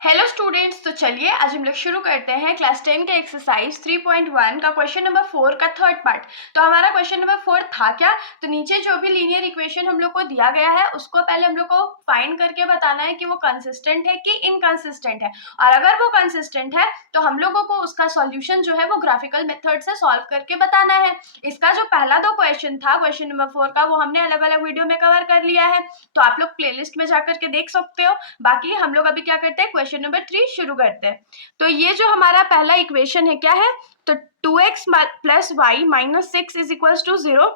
Hello students, तो चलिए आज हम लोग शुरू करते हैं क्लास 10 के एक्सरसाइज 3.1 का क्वेश्चन नंबर 4 का थर्ड पार्ट। तो हमारा क्वेश्चन नंबर 4 था क्या, तो नीचे जो भी लीनियर इक्वेशन हम लोग को दिया गया है उसको पहले हम लोग को फाइंड करके बताना है कि वो कंसिस्टेंट है कि इनकंसिस्टेंट है, और अगर वो कंसिस्टेंट है तो हम लोगों को उसका सॉल्यूशन जो है वो ग्राफिकल मेथड से सॉल्व करके बताना है। इसका जो पहला दो क्वेश्चन था क्वेश्चन नंबर 4 का, वो हमने अलग अलग वीडियो में कवर कर लिया है, तो आप लोग प्लेलिस्ट में जाकर के देख सकते हो। बाकी हम लोग अभी क्या करते हैं, क्वेश्चन नंबर 3 शुरू करते हैं। तो ये जो हमारा पहला इक्वेशन है क्या है, तो 2x plus y minus 6 is equals to 0,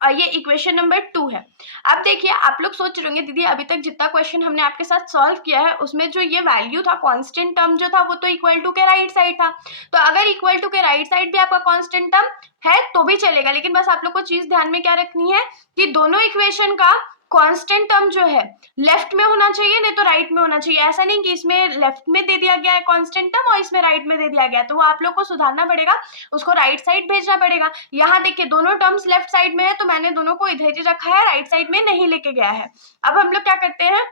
और ये इक्वेशन नंबर 2 है। अब देखिए, आप लोग सोच रहे होंगे दीदी अभी तक जितना क्वेश्चन हमने आपके साथ सॉल्व किया है उसमें जो ये वैल्यू था, कांस्टेंट टर्म जो था, वो तो इक्वल टू के राइट साइड था। तो अगर इक्वल टू के राइट साइड भी आपका कांस्टेंट टर्म है तो भी चलेगा, लेकिन बस आप लोग को चीज ध्यान में क्या रखनी है कि दोनों इक्वेशन का कांस्टेंट टर्म जो है लेफ्ट में होना चाहिए, नहीं तो राइट में होना चाहिए। ऐसा नहीं कि इसमें लेफ्ट में दे दिया गया है कांस्टेंट टर्म और इसमें राइट में दे दिया गया है, तो वो आप लोग को सुधारना पड़ेगा, उसको राइट साइड भेजना पड़ेगा। यहाँ देखिए दोनों टर्म्स लेफ्ट साइड में है, तो मैंने दोनों को इधर ही रखा है, राइट साइड में नहीं लेके गया है। अब हम लोग क्या करते हैं,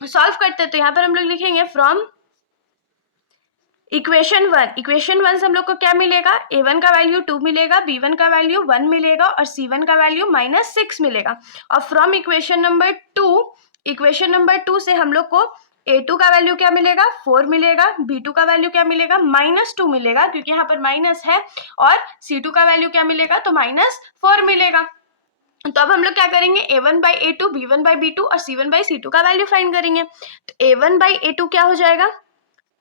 सॉल्व करते हैं। तो यहाँ पर हम लोग लिखेंगे फ्रॉम इक्वेशन वन से हम लोग को क्या मिलेगा, a1 का वैल्यू 2 मिलेगा, b1 का वैल्यू 1 मिलेगा और c1 का वैल्यू -6 मिलेगा। और फ्रॉम इक्वेशन नंबर 2 से हम लोग को a2 का वैल्यू क्या मिलेगा, 4 मिलेगा, b2 का वैल्यू क्या मिलेगा, -2 मिलेगा, क्योंकि यहाँ पर माइनस है, और c2 का वैल्यू क्या मिलेगा, तो -4 मिलेगा। तो अब हम लोग क्या करेंगे, a1/a2, b1/b2 और c1/c2 का वैल्यू फाइंड करेंगे। तो a1/a2 क्या हो जाएगा,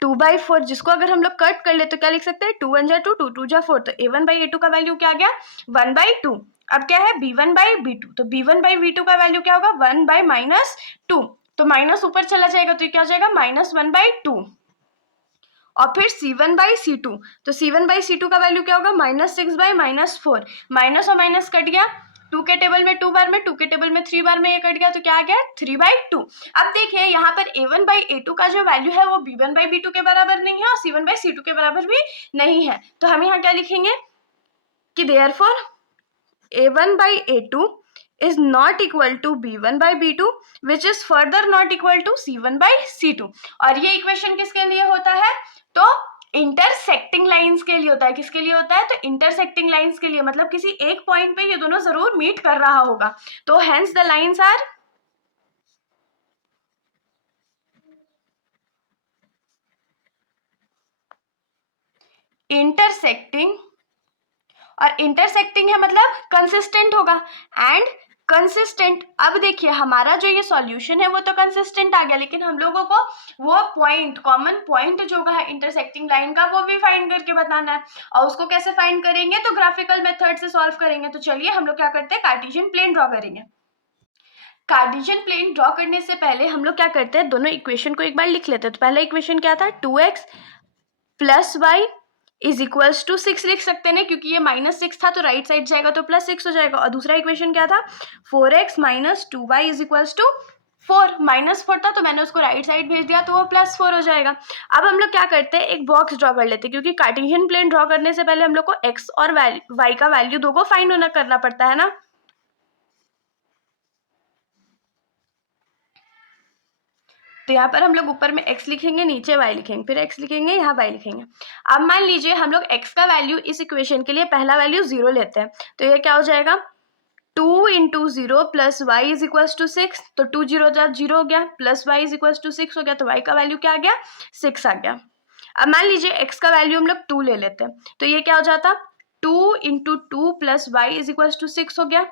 2/4, जिसको अगर हम लोग कट कर ले तो क्या लिख सकते हैं, 2 1 जा 2, 2 2 जा 4, तो a1/a2 का वैल्यू क्या आ गया, 1/2। अब क्या है, b1/b2, तो b1/b2 का वैल्यू क्या होगा, 1/-2, तो माइनस ऊपर चला जाएगा, तो ये क्या हो जाएगा, -1/2। और फिर c1/c2, तो c1/c2 का वैल्यू क्या होगा, -6/-4, माइनस और माइनस कट गया, 2 के टेबल में 2 बार में, 2 के टेबल में 3 बार में ये कट गया, तो क्या आ गया, 3/2। अब देखिए यहाँ पर a1/a2 का जो वैल्यू है वो b1/b2 के बराबर नहीं है और c1/c2 के बराबर भी नहीं है, तो हम यहाँ क्या लिखेंगे कि therefore a1/a2 is not equal to b1/b2 which is further not equal to c1/c2। और ये इक्वेशन किसके लिए होता है, तो इंटरसेक्टिंग लाइंस के लिए होता है। किसके लिए होता है, तो इंटरसेक्टिंग लाइंस के लिए, मतलब किसी एक पॉइंट पे ये दोनों जरूर मीट कर रहा होगा, तो hence the lines are intersecting, और इंटरसेक्टिंग है मतलब कंसिस्टेंट होगा एंड कंसिस्टेंट। अब देखिए हमारा जो ये सॉल्यूशन है वो तो कंसिस्टेंट आ गया, लेकिन हम लोगों को वो पॉइंट, कॉमन पॉइंट जो है इंटरसेक्टिंग लाइन का, वो भी फाइंड करके बताना है। और उसको कैसे फाइंड करेंगे, तो ग्राफिकल मेथड से सॉल्व करेंगे। तो चलिए हम लोग क्या करते हैं, कार्टेशियन प्लेन ड्रॉ करेंगे। कार्टेशियन प्लेन ड्रॉ करने से पहले हम लोग क्या करते हैं, दोनों इक्वेशन को एक बार लिख लेते हैं। तो पहला इक्वेशन क्या था, 2x plus y is equals to 6 लिख सकते हैं, क्योंकि ये -6 था तो राइट साइड जाएगा तो +6 हो जाएगा। और दूसरा इक्वेशन क्या था, 4x minus 2y is equals to 4, -4 था तो मैंने उसको राइट साइड भेज दिया तो वो +4 हो जाएगा। अब हम लोग क्या करते हैं, एक बॉक्स ड्रॉ कर लेते हैं, क्योंकि कार्टेशियन प्लेन ड्रॉ करने से पहले हम लोग को x और y का वैल्यू दो को फाइंड करना पड़ता है ना। तो यहाँ पर हम लोग ऊपर में x लिखेंगे, नीचे y लिखेंगे, फिर x लिखेंगे, यहाँ y लिखेंगे। अब मान लीजिए हम लोग x का वैल्यू इस इक्वेशन के लिए पहला वैल्यू 0 लेते हैं, तो ये क्या हो जाएगा, 2 × 0 + y इज इक्वल्स टू 6, तो 2 0 0 हो गया, plus y is equals to 6 हो गया, तो y का वैल्यू क्या आ गया, 6 आ गया। अब मान लीजिए x का वैल्यू हम लोग 2 ले लेते हैं, तो ये क्या हो जाता, 2 × 2 + y इज इक्वल्स टू 6 हो गया,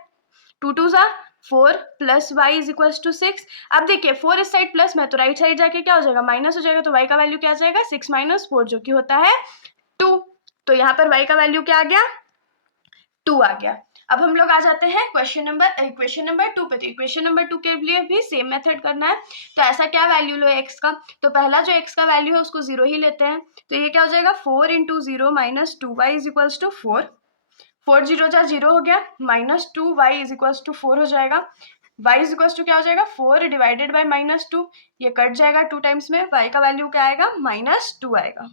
2 2 सा 4 plus y is equals to 6। अब देखिए 4 इस साइड प्लस में, तो राइट साइड जाके क्या हो जाएगा, माइनस हो जाएगा, तो y का वैल्यू क्या आ जाएगा, 6 - 4 जो कि होता है 2। तो यहाँ पर y का वैल्यू क्या आ गया, 2 आ गया। अब हम लोग आ जाते हैं इक्वेशन नंबर 2 पे। तो इक्वेशन नंबर 2 के लिए भी सेम मेथड करना है। तो ऐसा क्या वैल्यू लो x का, तो पहला जो x का वैल्यू है उसको 0 ही लेते हैं, तो ये क्या हो जाएगा, 4 × 0 - 2y इज इक्वल्स टू 4, 4 0 जा 0 हो गया, -2y इज इक्वल्स टू 4 हो जाएगा। y इज इक्वल्स टू क्या हो जाएगा, 4 डिवाइडेड बाय -2, ये कट जाएगा 2 टाइम्स में, y का वैल्यू क्या आएगा, -2 आएगा।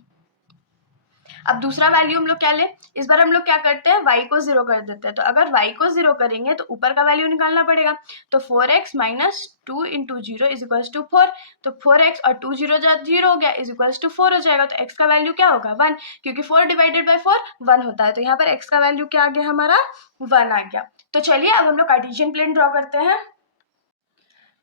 अब दूसरा वैल्यू हम लोग क्या लें, इस बार हम लोग क्या करते हैं, y को 0 कर देते हैं। तो अगर y को 0 करेंगे तो ऊपर का वैल्यू निकालना पड़ेगा। तो 4x minus 2 into 0 is equals to 4। तो 4x और 2 0 0 हो गया इज इक्वल्स टू 4 हो जाएगा। तो x का वैल्यू क्या होगा, 1, क्योंकि 4 डिवाइडेड बाई 4 1 होता है। तो यहाँ पर x का वैल्यू क्या आ गया, हमारा 1 आ गया। तो चलिए अब हम लोग कार्टेशियन प्लेन ड्रॉ करते हैं।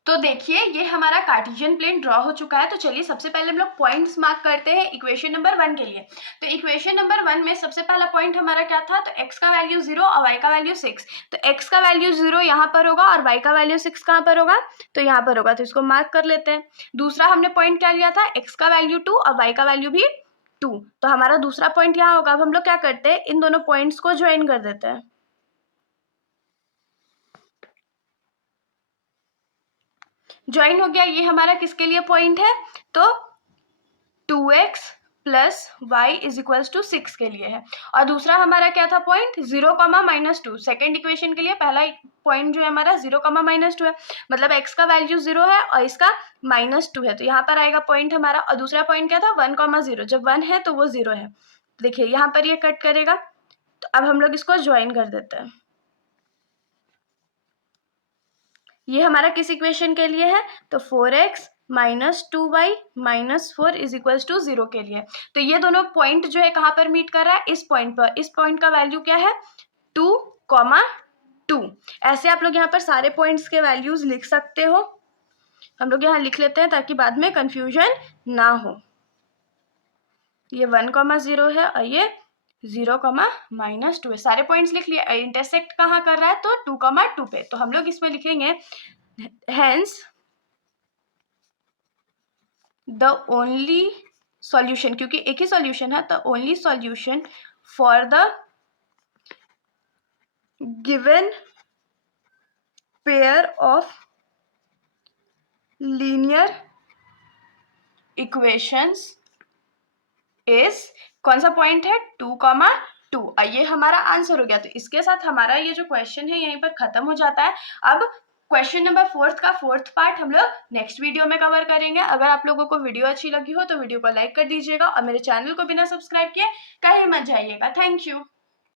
तो देखिए ये हमारा कार्टेशियन प्लेन ड्रॉ हो चुका है। तो चलिए सबसे पहले हम लोग पॉइंट्स मार्क करते हैं इक्वेशन नंबर 1 के लिए। तो इक्वेशन नंबर 1 में सबसे पहला पॉइंट हमारा क्या था, तो x का वैल्यू 0 और y का वैल्यू 6। तो x का वैल्यू 0 यहाँ पर होगा और y का वैल्यू 6 कहाँ पर होगा, तो यहाँ पर होगा। तो इसको मार्क कर लेते हैं। दूसरा हमने पॉइंट क्या लिया था, x का वैल्यू 2 और y का वैल्यू भी 2। तो हमारा दूसरा पॉइंट यहाँ होगा। अब हम लोग क्या करते हैं, इन दोनों पॉइंट्स को ज्वाइन कर देते हैं। ज्वाइन हो गया। ये हमारा किसके लिए पॉइंट है, तो 2x plus y is equals to 6 के लिए है। और दूसरा हमारा क्या था point, 0 comma minus 2। Second equation के लिए पहला पॉइंट जो है हमारा 0 कॉमा माइनस 2 है, मतलब x का वैल्यू 0 है और इसका -2 है। तो यहाँ पर आएगा पॉइंट हमारा। और दूसरा पॉइंट क्या था, 1 कॉमा 0। जब 1 है तो वो 0 है। देखिए यहाँ पर ये कट करेगा। तो अब हम लोग इसको ज्वाइन कर देते हैं। ये हमारा किस इक्वेशन के लिए है, तो 4x minus 2y minus 4 is equals to 0 के लिए। तो ये दोनों पॉइंट जो है कहाँ पर मीट कर रहा है, इस पॉइंट पर। इस पॉइंट का वैल्यू क्या है, 2, 2। ऐसे आप लोग यहाँ पर सारे पॉइंट्स के वैल्यूज लिख सकते हो। हम लोग यहाँ लिख लेते हैं ताकि बाद में कंफ्यूजन ना हो। ये 1, 0 है और ये 0, -2 है। सारे पॉइंट्स लिख लिए। इंटरसेक्ट कहाँ कर रहा है, तो 2, 2 पे। तो हम लोग इसमें लिखेंगे हेंस द ओनली सॉल्यूशन, क्योंकि एक ही सॉल्यूशन है, the only solution for the given pair of linear equations is, कौन सा पॉइंट है, 2, 2। ये हमारा आंसर हो गया। तो इसके साथ हमारा ये जो क्वेश्चन है यहीं पर खत्म हो जाता है। अब क्वेश्चन नंबर 4 का 4th पार्ट हम लोग नेक्स्ट वीडियो में कवर करेंगे। अगर आप लोगों को वीडियो अच्छी लगी हो तो वीडियो को लाइक कर दीजिएगा और मेरे चैनल को बिना सब्सक्राइब किए कहीं मत जाइएगा। Thank you.